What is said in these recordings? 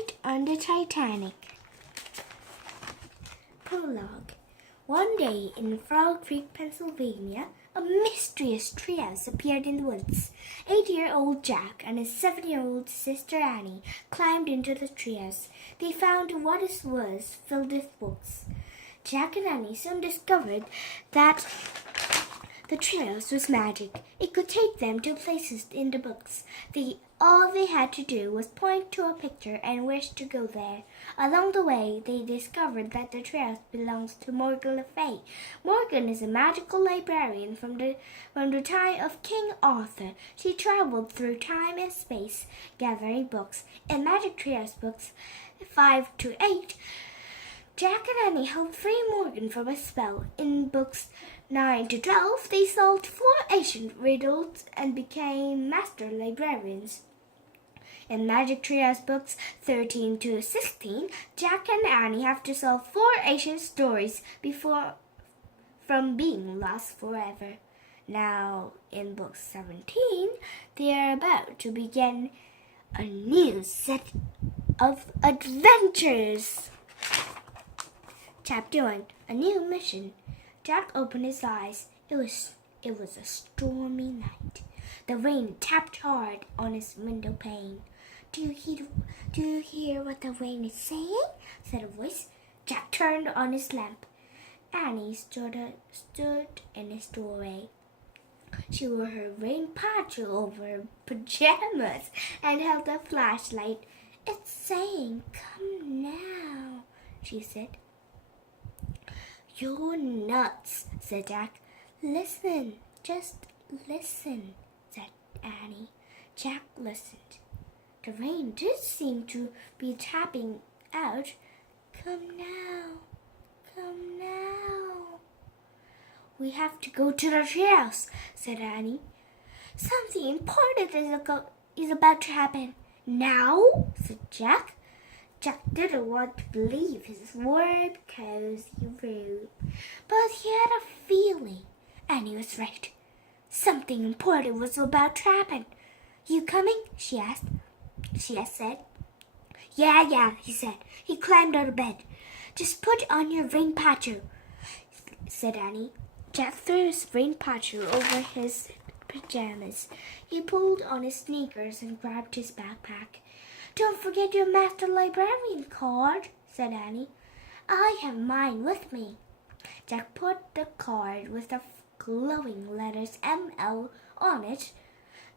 Night on the Titanic. Prologue. One day in Frog Creek, Pennsylvania, a mysterious treehouse appeared in the woods. 8-year-old Jack and his 7-year-old sister Annie climbed into the treehouse. They found what it was filled with books. Jack and Annie soon discovered that the treehouse was magic. It could take them to places in the books. All they had to do was point to a picture and wish to go there. Along the way, they discovered that the treehouse belongs to Morgan Le Fay. Morgan is a magical librarian from the time of King Arthur. She traveled through time and space, gathering books. In Magic Treehouse books 5 to 8, Jack and Annie helped free Morgan from a spell. In books 9 to 12, they solved 4 ancient riddles and became master librarians. In Magic Treehouse books 13 to 16, Jack and Annie have to solve 4 ancient stories from being lost forever. Now, in book 17, they are about to begin a new set of adventures. Chapter 1. A New Mission. Jack opened his eyes. It was a stormy night. The rain tapped hard on his window pane. Do you hear what the rain is saying? Said a voice. Jack turned on his lamp. Annie stood in his doorway. She wore her rain poncho over her pajamas and held a flashlight. It's saying, "Come now," she said. "You're nuts," said Jack. "Listen, just listen," said Annie. Jack listened. The rain did seem to be tapping out. "Come now, come now." "We have to go to the treehouse," said Annie. "Something important is about to happen." "Now?" said Jack. Jack didn't want to believe his warm, cozy room, but he had a feeling, and he was right. Something important was about to happen. "You coming?" she asked. She said. Yeah, he said. He climbed out of bed. "Just put on your rain poncho," said Annie. Jack threw his rain poncho over his pajamas. He pulled on his sneakers and grabbed his backpack. "Don't forget your master librarian card," said Annie. "I have mine with me." Jack put the card with the glowing letters ML on it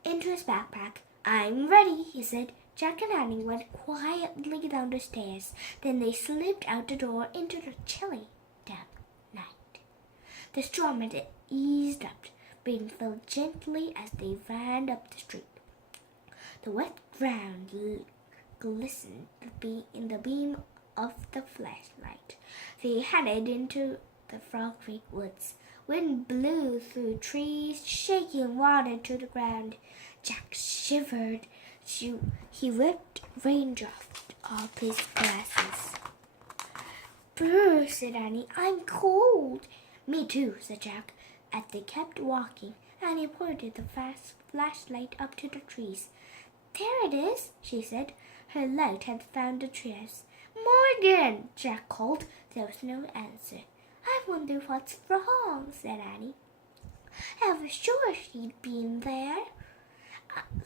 into his backpack. "I'm ready," he said. Jack and Annie went quietly down the stairs. Then they slipped out the door into the chilly, damp night. The storm had eased up, being filled gently as they ran up the street. The wet ground glistened in the beam of the flashlight. They headed into the Frog Creek woods. Wind blew through trees, shaking water to the ground. Jack shivered. He whipped raindrops off his glasses. "Brr," said Annie. "I'm cold." "Me too," said Jack. As they kept walking, Annie pointed the flashlight up to the trees. "There it is," she said. Her light had found the treehouse. "Morgan!" Jack called. There was no answer. "I wonder what's wrong," said Annie. "I was sure she'd been there."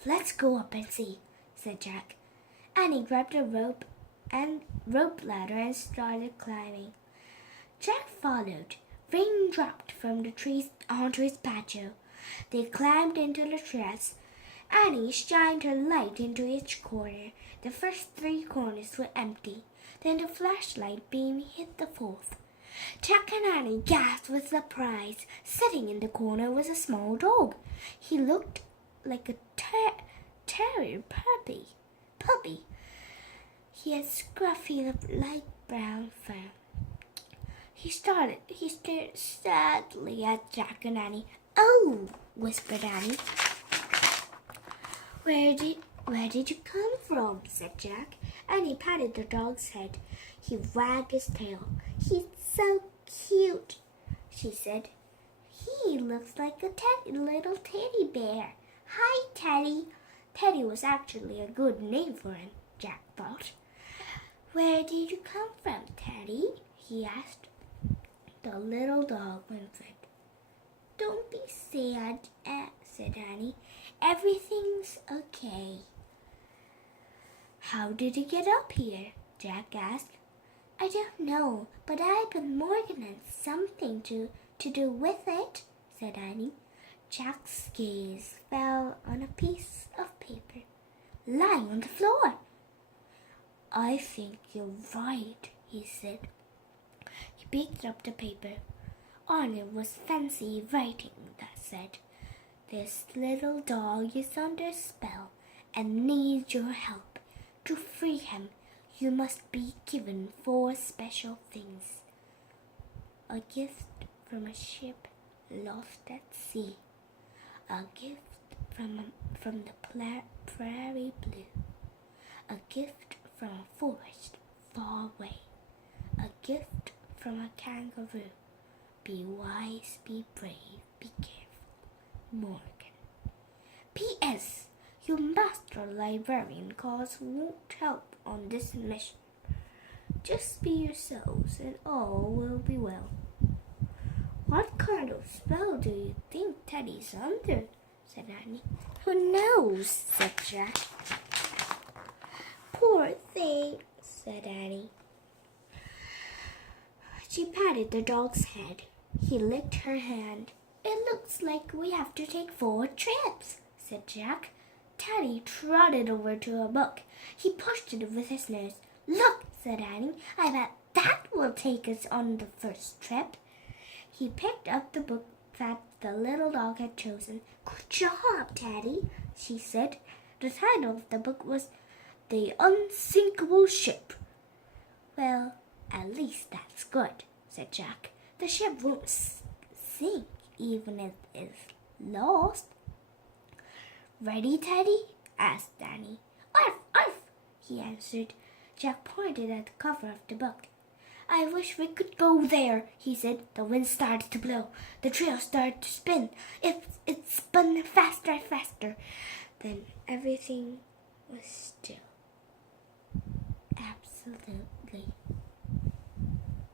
"Let's go up and see," said Jack. Annie grabbed a rope ladder and started climbing. Jack followed. Rain dropped from the trees onto his patio. They climbed into the treehouse. Annie shined her light into each corner. The first 3 corners were empty. Then the flashlight beam hit the 4th. Jack and Annie gasped with surprise. Sitting in the corner was a small dog. He looked like a terrier puppy. He had scruffy, light brown fur. He stared sadly at Jack and Annie. "Oh," whispered Annie. Where did you come from?" said Jack. Annie patted the dog's head. He wagged his tail. "He's so cute," she said. "He looks like a little teddy bear." "Hi, Teddy." Teddy was actually a good name for him, Jack thought. Where did you come from, Teddy? He asked. The little dog whimpered. Don't be sad, said Annie. Everything's okay. How did it get up here? Jack asked. I don't know, but I bet Morgan had something to do with it, said Annie. Jack's gaze fell on a piece of paper lying on the floor. I think you're right, he said. He picked up the paper. On it was fancy writing that said, This little dog is under spell and needs your help. To free him, you must be given 4 special things. A gift from a ship lost at sea. A gift from the prairie blue. A gift from a forest far away. A gift from a kangaroo. Be wise, be brave, be careful. Morgan. P.S. Your master librarian cause won't help on this mission. Just be yourselves and all will be well. What kind of spell do you think Teddy's under? Said Annie. Who knows? Said Jack. Poor thing, said Annie. She patted the dog's head. He licked her hand. It looks like we have to take 4 trips, said Jack. Teddy trotted over to a book. He pushed it with his nose. Look, said Annie. I bet that will take us on the first trip. He picked up the book that the little dog had chosen. Good job, Teddy, she said. The title of the book was The Unsinkable Ship. Well, at least that's good, said Jack. The ship won't sink even if it's lost. Ready, Teddy? asked Danny. Arf, arf, he answered. Jack pointed at the cover of the book. I wish we could go there, he said. The wind started to blow. The trail started to spin. It spun faster and faster. Then everything was still. Absolutely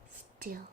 still.